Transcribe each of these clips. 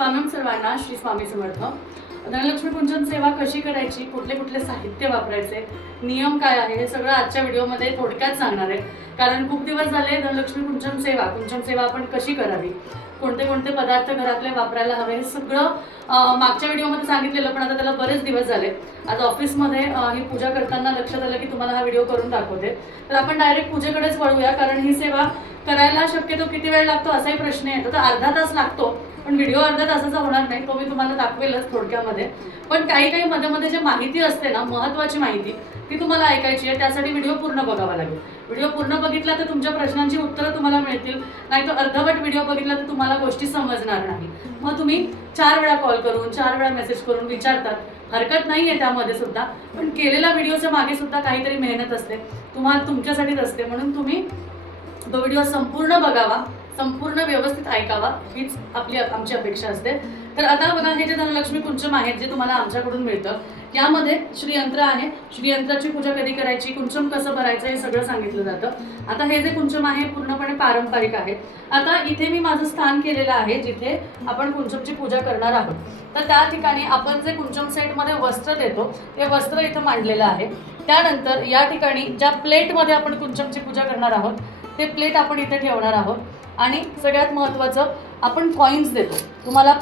स्वामी सर्वांना श्री स्वामी समर्थ। धनलक्ष्मी कुंचन सेवा कशी करायची, कुठले कुठले साहित्य वापरायचे, नियम काय आहे, हे सगळं आजच्या व्हिडिओमध्ये थोडक्यात सांगणार आहे। कारण खूप दिवस झाले धनलक्ष्मी कुंचन सेवा आपण कशी करावी, कोणते कोणते पदार्थ घरातले वापरायला हवे, हे सगळं मागच्या व्हिडिओमध्ये सांगितलेलं, पण आता त्याला बरेच दिवस झाले। आज ऑफिसमध्ये ही पूजा करताना लक्षात आलं की तुम्हाला हा व्हिडिओ करून दाखवते। तर आपण डायरेक्ट पूजेकडेच वळूया, कारण ही सेवा करायला शक्यतो किती वेळ लागतो असाही प्रश्न येतो। तर अर्धा तास लागतो, पण व्हिडिओ अर्धा तासाचा होणार नाही, तो मी तुम्हाला दाखवेलच थोडक्यामध्ये। पण काही मध्ये जे माहिती असते ना, महत्त्वाची माहिती, ती तुम्हाला ऐकायची आहे, त्यासाठी व्हिडिओ पूर्ण बघावा लागेल। व्हिडिओ पूर्ण बघितला तर तुमच्या प्रश्नांची उत्तरं तुम्हाला मिळतील, नाही तर अर्धवट व्हिडिओ बघितला तर तुम्हाला गोष्टी समजणार नाही। मग तुम्ही 4 वेळा कॉल करून 4 वेळा मेसेज करून विचारतात, हरकत नाही आहे त्यामध्ये सुद्धा, पण केलेल्या व्हिडिओच्या मागे सुद्धा काहीतरी मेहनत असते, तुम्हाला तुमच्यासाठीच असते, म्हणून तुम्ही तो व्हिडिओ संपूर्ण बघावा, संपूर्ण व्यवस्थित ऐकावा, हीच आमची अपेक्षा असते। तर आता बघा, हे जे धनलक्ष्मी कुंचम आहेत जे तुम्हाला आमच्याकडून मिळतं, यामध्ये श्रीयंत्र आहे। श्रीयंत्राची पूजा कधी करायची, कुंचम कसं भरायचं, हे सगळं सांगितलं जातं। आता हे जे कुंचम आहे पूर्णपणे पारंपरिक आहे। आता इथे मी माझं स्थान केलेलं आहे जिथे आपण कुंचमची पूजा करणार आहोत। तर त्या ठिकाणी आपण जे कुंचम सेटमध्ये वस्त्र देतो ते वस्त्र इथं मांडलेलं आहे। त्यानंतर या ठिकाणी ज्या प्लेटमध्ये आपण कुंचमची पूजा करणार आहोत ते प्लेट आपण इथे ठेवणार आहोत। आणि सगळ्यात महत्त्वाचं, आपण कॉईन्स देतो, तुम्हाला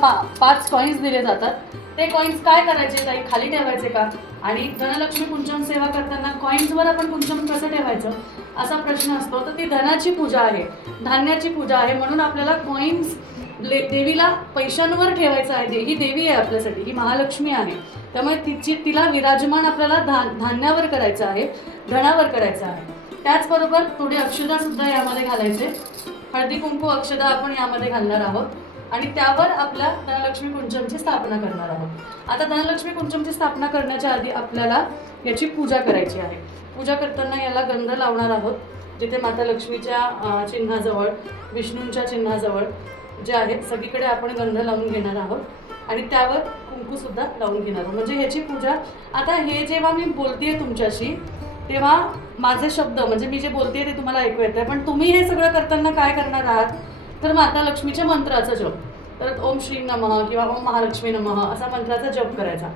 5 कॉईन्स दिले जातात। ते कॉईन्स काय करायचे, काही खाली ठेवायचे का? आणि धनलक्ष्मी कुंचम सेवा करताना कॉईन्सवर आपण कुंचम कसं ठेवायचं असा प्रश्न असतो। तर ती धनाची पूजा आहे, धान्याची पूजा आहे, म्हणून आपल्याला कॉईन्स देवीला पैशांवर ठेवायचं आहे। ही देवी आहे आपल्यासाठी, ही महालक्ष्मी आहे, त्यामुळे तिला विराजमान आपल्याला धान्यावर करायचं आहे, धनावर करायचं आहे। त्याचबरोबर थोडे अक्षदा सुद्धा यामध्ये घालायचे, हळदी कुंकू अक्षदा आपण यामध्ये घालणार आहोत आणि त्यावर आपल्या धनलक्ष्मी कुंचमची स्थापना करणार आहोत। आता धनलक्ष्मी कुंचमची स्थापना करण्याच्या आधी आपल्याला याची पूजा करायची आहे। पूजा करताना याला गंध लावणार आहोत, जिथे माता लक्ष्मीच्या चिन्हाजवळ, विष्णूंच्या चिन्हाजवळ जे आहे सगळीकडे आपण गंध लावून घेणार आहोत आणि त्यावर कुंकू सुद्धा लावून घेणार आहोत, म्हणजे ह्याची पूजा। आता हे जेव्हा मी बोलतेय तुमच्याशी, तेव्हा माझे शब्द म्हणजे मी जे बोलतेय ते तुम्हाला ऐकू येत आहे, पण तुम्ही हे सगळं करताना काय करणार आहात, तर माता लक्ष्मीच्या मंत्राचा जप, तर ओम श्री नमः किंवा ओम महालक्ष्मी नमः असा मंत्राचा जप करायचा।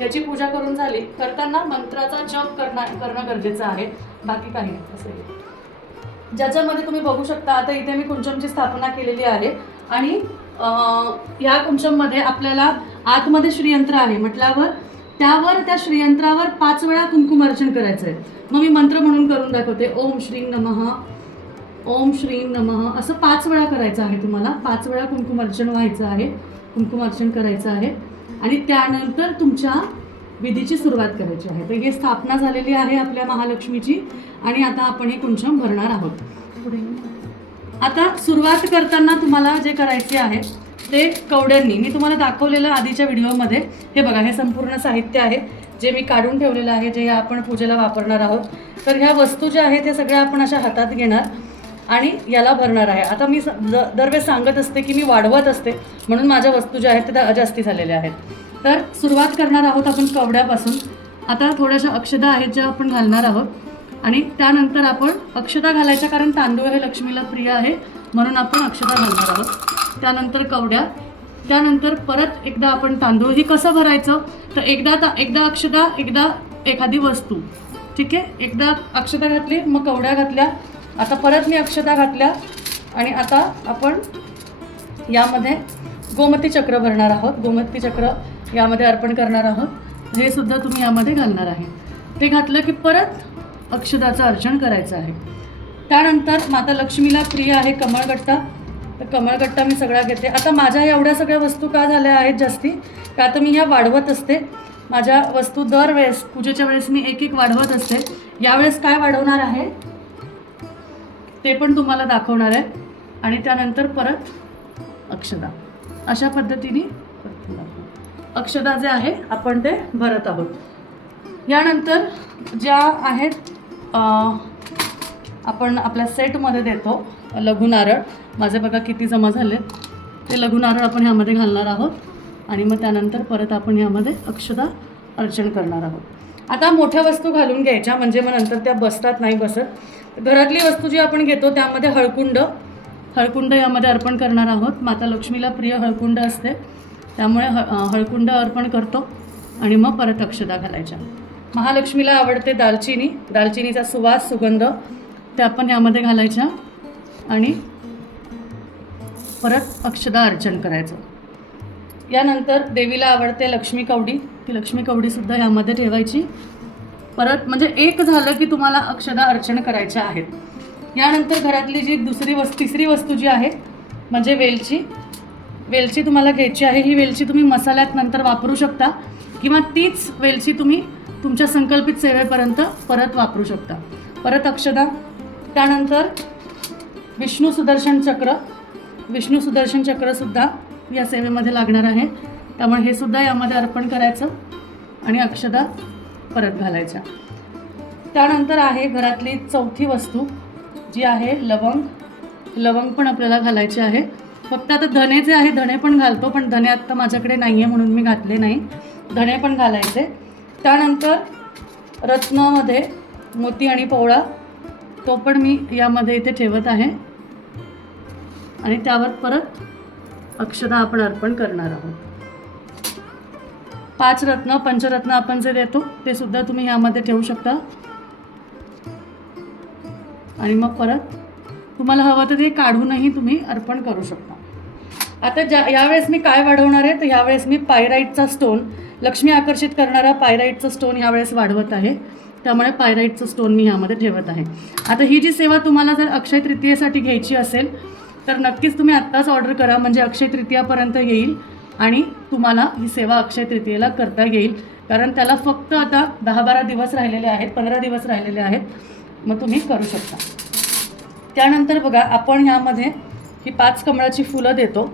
याची पूजा करून झाली, करताना मंत्राचा जप करणं गरजेचं आहे, बाकी काही नाही असेल। ज्याच्यामध्ये तुम्ही बघू शकता, आता इथे मी कुंचमची स्थापना केलेली आहे आणि ह्या कुंचममध्ये आपल्याला आतमध्ये श्रीयंत्र आहे म्हटल्यावर त्यावर, त्या श्रीयंत्रावर 5 वेळा कुंकुमार्चन करायचं आहे। मग मी मंत्र म्हणून करून दाखवते, ओम श्री नमः, ओम श्री नमः असं 5 वेळा करायचं आहे तुम्हाला। 5 वेळा कुंकुमार्चन व्हायचं आहे, कुंकुमार्चन करायचं आहे आणि त्यानंतर तुमच्या विधीची सुरुवात करायची आहे। तर ही स्थापना झालेली आहे आपल्या महालक्ष्मीची आणि आता आपण हे कुंचम भरणार आहोत। पुढे आता सुरुवात करताना तुम्हाला जे करायचे आहे ते कवड्यांनी, मी तुम्हाला दाखवलेलं आधीच्या व्हिडिओमध्ये, हे बघा, हे संपूर्ण साहित्य आहे जे मी काढून ठेवलेलं आहे, जे आपण पूजेला वापरणार आहोत। तर ह्या वस्तू ज्या आहेत त्या सगळ्या आपण अशा हातात घेणार आणि याला भरणार आहे। आता मी दरवेळेस सांगत असते की मी वाढवत असते, म्हणून माझ्या वस्तू ज्या आहेत त्या जास्ती झालेल्या आहेत। तर सुरुवात करणार आहोत आपण कवड्यापासून। आता थोड्याशा अक्षदा आहेत ज्या आपण घालणार आहोत आणि त्यानंतर आपण अक्षदा घालायच्या, कारण तांदूळ हे लक्ष्मीला प्रिय आहे, म्हणून आपण अक्षदा घालणार आहोत। त्यानंतर कवड्या, त्यानंतर परत एकदा आपण तांदूळ। ही कसं भरायचं, तर एकदा अक्षदा, एकदा एखादी वस्तू, ठीक आहे। एकदा अक्षदा घातली, मग कवड्या घातल्या, आता परत मी अक्षदा घातल्या आणि आता आपण यामध्ये गोमती चक्र भरणार आहोत। गोमती चक्र यामध्ये अर्पण करणार आहोत, हे सुद्धा तुम्ही यामध्ये घालणार आहे। ते घातलं की परत अक्षदाचं अर्चन करायचं आहे। त्यानंतर माता लक्ष्मीला प्रिय आहे कमळगट्टा, तर कमळगट्टा मी सगळा घेते। आता माझ्या एवढ्या सगळ्या वस्तू का झाल्या आहेत जास्ती, का तर मी ह्या वाढवत असते। माझ्या वस्तू दरवेळेस पूजेच्या वेळेस मी एक वाढवत असते। यावेळेस काय वाढवणार आहे ते पण तुम्हाला दाखवणार आहे आणि त्यानंतर परत अक्षदा, अशा पद्धतीने अक्षदा जे आहे आपण ते भरत आहोत। यानंतर ज्या आहेत आपण आपल्या सेटमध्ये देतो लघु नारळ, माझे बघा किती जमा झाले, ते लघु नारळ आपण ह्यामध्ये घालणार आहोत आणि मग त्यानंतर परत आपण ह्यामध्ये अक्षदा अर्चन करणार आहोत। आता मोठ्या वस्तू घालून घ्यायच्या, म्हणजे मग नंतर त्या बसतात नाही बसत। घरातली वस्तू जी आपण घेतो त्यामध्ये हळकुंड यामध्ये अर्पण करणार आहोत. माता लक्ष्मीला प्रिय हळकुंड असते, त्यामुळे हळकुंड अर्पण करतो आणि मग परत अक्षदा घालायच्या. महालक्ष्मीला आवडते दालचिनी, दालचिनीचा सुवास सुगंध ते आपण यामध्ये घालायच्या आणि परत अक्षदा अर्चन करायचं. यानंतर देवीला आवडते लक्ष्मी कवडी, ती लक्ष्मी कवडीसुद्धा यामध्ये ठेवायची. परत म्हणजे एक झालं की तुम्हाला अक्षदा अर्चन करायच्या आहेत. यानंतर घरातली जी तिसरी वस्तू जी आहे म्हणजे वेलची तुम्हाला घ्यायची आहे. ही वेलची तुम्ही मसाल्यात नंतर वापरू शकता किंवा तीच वेलची तुम्ही तुमच्या संकल्पित सेवेपर्यंत परत वापरू शकता. परत अक्षदा. त्यानंतर विष्णू सुदर्शन चक्रसुद्धा या सेवेमध्ये लागणार आहे, त्यामुळे हे सुद्धा यामध्ये अर्पण करायचं आणि अक्षदा परत घालायच्या. त्यानंतर आहे घरातली चौथी वस्तू जी आहे लवंग पण आपल्याला घालायचे आहे. फक्त आता धने जे आहे धने पण घालतो, पण धने आत्ता माझ्याकडे नाही आहे म्हणून मी घातले नाही. धने पण घालायचे. त्यानंतर रत्नामध्ये मोती आणि पोवळा तो पण मी यामध्ये इथे ठेवत आहे आणि त्यावर परत अक्षदा आपण अर्पण करणार आहोत. 5 रत्न पंचरत्न आपण जे देतो ते सुद्धा तुम्ही यामध्ये ठेवू शकता आणि मग परत तुम्हाला हवं तर ते काढूनही तुम्ही अर्पण करू शकता. आता यावेळेस मी काय वाढवणार आहे तर यावेळेस मी पायराईटचा स्टोन, लक्ष्मी आकर्षित करणारा पायराईटचा स्टोन यावेळेस वाढवत आहे, त्यामुळे पायराईटचं स्टोन मी ह्यामध्ये ठेवत आहे. आता ही जी सेवा तुम्हाला जर अक्षय तृतीयेसाठी घ्यायची असेल तर नक्कीच तुम्ही आत्ताच ऑर्डर करा, म्हणजे अक्षय तृतीयापर्यंत येईल आणि तुम्हाला ही सेवा अक्षय तृतीयेला करता येईल. कारण त्याला फक्त आता 10-12 दिवस राहिलेले आहेत, 15 दिवस राहिलेले आहेत, मग तुम्ही करू शकता. त्यानंतर बघा आपण ह्यामध्ये ही 5 कमळाची फुलं देतो.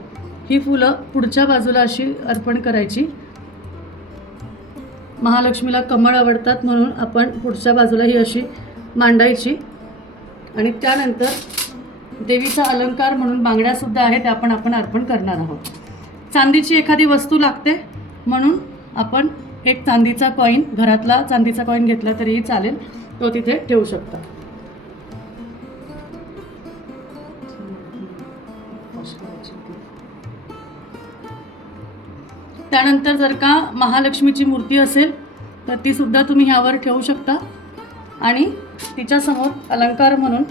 ही फुलं पुढच्या बाजूला अशी अर्पण करायची. महालक्ष्मीला कमळ आवडतात म्हणून आपण पुढच्या बाजूला ही अशी मांडायची आणि त्यानंतर देवीचा अलंकार म्हणून बांगड्यासुद्धा आहेत, त्या पण आपण अर्पण करणार आहोत. चांदीची एखादी वस्तू लागते म्हणून आपण एक चांदीचा कॉईन, घरातला चांदीचा कॉईन घेतला तरीही चालेल, तो तिथे ठेवू शकता. त्यानंतर जर का महालक्ष्मीची मूर्ती असेल तर ती सुद्धा तुम्ही ह्यावर ठेवू शकता आणि तिच्यासमोर अलंकार म्हणून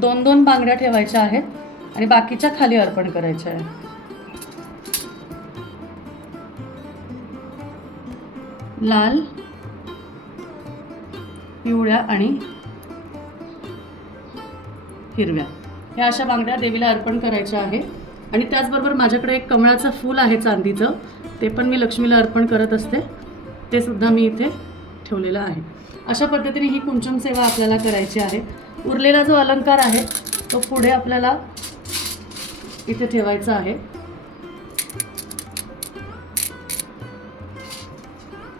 2-2 बांगड्या ठेवायच्या आहेत आणि बाकीच्या खाली अर्पण करायच्या आहे. लाल, पिवळ्या आणि हिरव्या ह्या अशा बांगड्या देवीला अर्पण करायच्या आहे. आणि त्याचबरोबर माझ्याकडे एक कमळाचं फूल आहे चांदीचं, ते पण मी लक्ष्मीला अर्पण करत असते, ते सुद्धा मी इथे ठेवलेलं आहे. अशा पद्धतीने ही कुंचन सेवा आपल्याला करायची आहे. उरलेला जो अलंकार आहे तो पुढे आपल्याला इथे ठेवायचा आहे.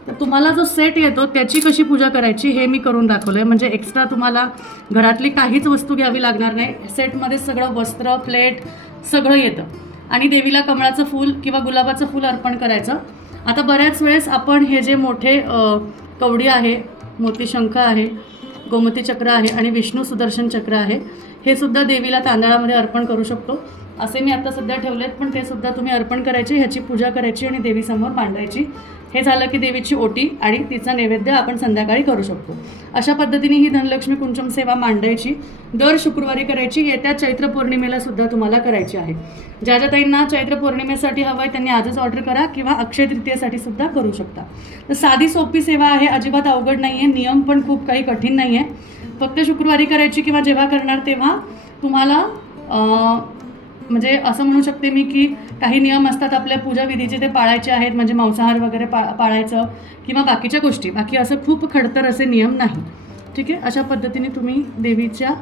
तर तुम्हाला जो सेट येतो त्याची कशी पूजा करायची हे मी करून दाखवलं आहे, म्हणजे एक्स्ट्रा तुम्हाला घरातली काहीच वस्तू घ्यावी लागणार नाही. सेटमध्ये सगळं वस्त्र, प्लेट सगळं येतं आणि देवीला कमळाचं फूल किंवा गुलाबाचं फूल अर्पण करायचं. आता बऱ्याच वेळेस आपण हे जे मोठे कवडी आहे, मोतीशंख आहे, गोमती चक्र आहे आणि विष्णू सुदर्शन चक्र आहे, हे सुद्धा देवीला तांदळामध्ये अर्पण करू शकतो. असे मी आता सध्या ठेवलेत, पण ते सुद्धा तुम्ही अर्पण करायचे, ह्याची पूजा करायची आणि देवीसमोर मांडायची. हे झालं की देवीची ओटी आणि तिचा नैवेद्य आपण संध्याकाळी करू शकतो. अशा पद्धतीने ही धनलक्ष्मी कुंचम सेवा मांडायची, दर शुक्रवारी करायची. येत्या चैत्र पौर्णिमेला सुद्धा तुम्हाला करायची आहे. ज्या ज्या ताईंना चैत्र पौर्णिमेसाठी हवं आहे त्यांनी आजच ऑर्डर करा किंवा अक्षय तृतीयेसाठी सुद्धा करू शकता. तर साधी सोपी सेवा आहे, अजिबात अवघड नाही आहे, नियम पण खूप काही कठीण नाही आहे. फक्त शुक्रवारी करायची किंवा जेव्हा करणार तेव्हा तुम्हाला म्हणजे असं म्हणू शकते मी की काही नियम असतात आपल्या पूजाविधीचे, ते पाळायचे आहेत, म्हणजे मांसाहार वगैरे पाळायचं किंवा बाकीच्या गोष्टी. बाकी असं खूप खडतर असे नियम नाही. ठीक आहे, अशा पद्धतीने तुम्ही देवीच्या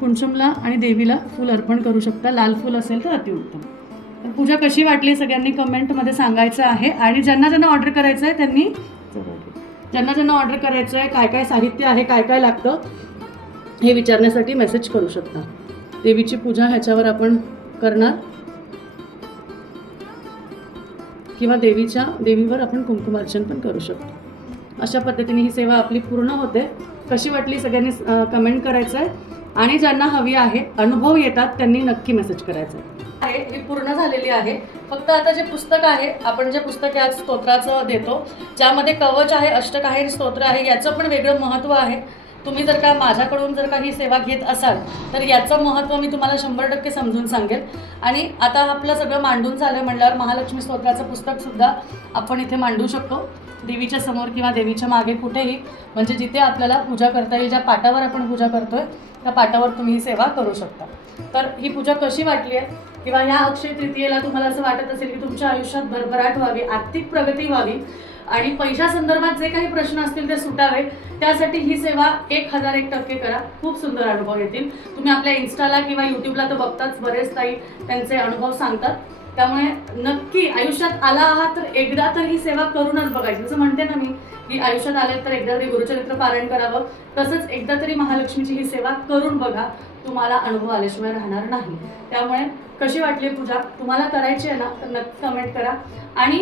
कुंचमला आणि देवीला फूल अर्पण करू शकता. लाल फूल असेल तर अतिउत्तम. तर पूजा कशी वाटली सगळ्यांनी कमेंटमध्ये सांगायचं आहे. आणि ज्यांना ऑर्डर करायचं आहे त्यांनी ज्यांना ऑर्डर करायचं आहे, काय काय साहित्य आहे, काय काय लागतं हे विचारण्यासाठी मेसेज करू शकता. देवीची पूजा ह्याच्यावर आपण करणार किंवा देवीवर आपण कुंकुमार्चन पण करू शकतो. अशा पद्धतीने ही सेवा आपली पूर्ण होते. कशी वाटली सगळ्यांनी कमेंट करायचं आहे. आणि ज्यांना हवी आहे, अनुभव येतात, त्यांनी नक्की मेसेज करायचा आहे. ही पूर्ण झालेली आहे. फक्त आता जे पुस्तक आहे, आपण जे पुस्तक आज स्तोत्राचं देतो, ज्यामध्ये कवच आहे, अष्टक आहे, स्तोत्र आहे, याचं पण वेगळं महत्त्व आहे. तुम्ही जर का माझ्याकडून जर का ही सेवा घेत असाल तर याचं महत्त्व मी तुम्हाला 100% समजून सांगेल. आणि आता आपलं सगळं मांडून झालं म्हटल्यावर महालक्ष्मी स्तोत्राचं पुस्तकसुद्धा आपण इथे मांडू शकतो, देवीच्या समोर किंवा देवीच्या मागे कुठेही, म्हणजे जिथे आपल्याला पूजा करता येईल. ज्या पाटावर आपण पूजा करतोय त्या पाटावर तुम्ही ही सेवा करू शकता. तर ही पूजा कशी वाटली आहे, किंवा ह्या अक्षय तृतीयेला तुम्हाला असं वाटत असेल की तुमच्या आयुष्यात भरभराट व्हावी, आर्थिक प्रगती व्हावी आणि पैशासंदर्भात जे काही प्रश्न असतील ते सुटावे, त्यासाठी ही सेवा 1001% करा. खूप सुंदर अनुभव येतील. तुम्ही आपल्या इन्स्टाला किंवा यूट्यूबला तर बघताच, बरेच ताई त्यांचे अनुभव सांगतात. त्यामुळे नक्की आयुष्यात आला आहात तर एकदा तर ही सेवा करूनच बघायची. जसं म्हणते ना मी की आयुष्यात आले तर एकदा तरी गुरुचरित्र पारायण करावं, तसंच एकदा तरी महालक्ष्मीची ही सेवा करून बघा. तुम्हाला अनुभव आल्याशिवाय राहणार नाही. त्यामुळे कशी वाटली पूजा, तुम्हाला करायची आहे ना तर नक्की कमेंट करा. आणि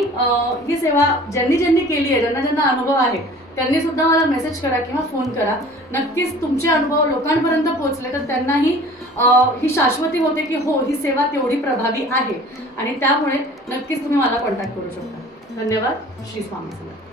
ही सेवा ज्यांनी केली आहे, ज्यांना अनुभव आहे, त्यांनी सुद्धा मला मेसेज करा किंवा फोन करा. नक्कीच तुमचे अनुभव लोकांपर्यंत पोहोचले तर त्यांनाही ही शाश्वती होते की हो, ही सेवा तेवढी प्रभावी आहे. आणि त्यामुळे नक्कीच तुम्ही मला कॉन्टॅक्ट करू शकता. धन्यवाद. श्री स्वामी समर्थ.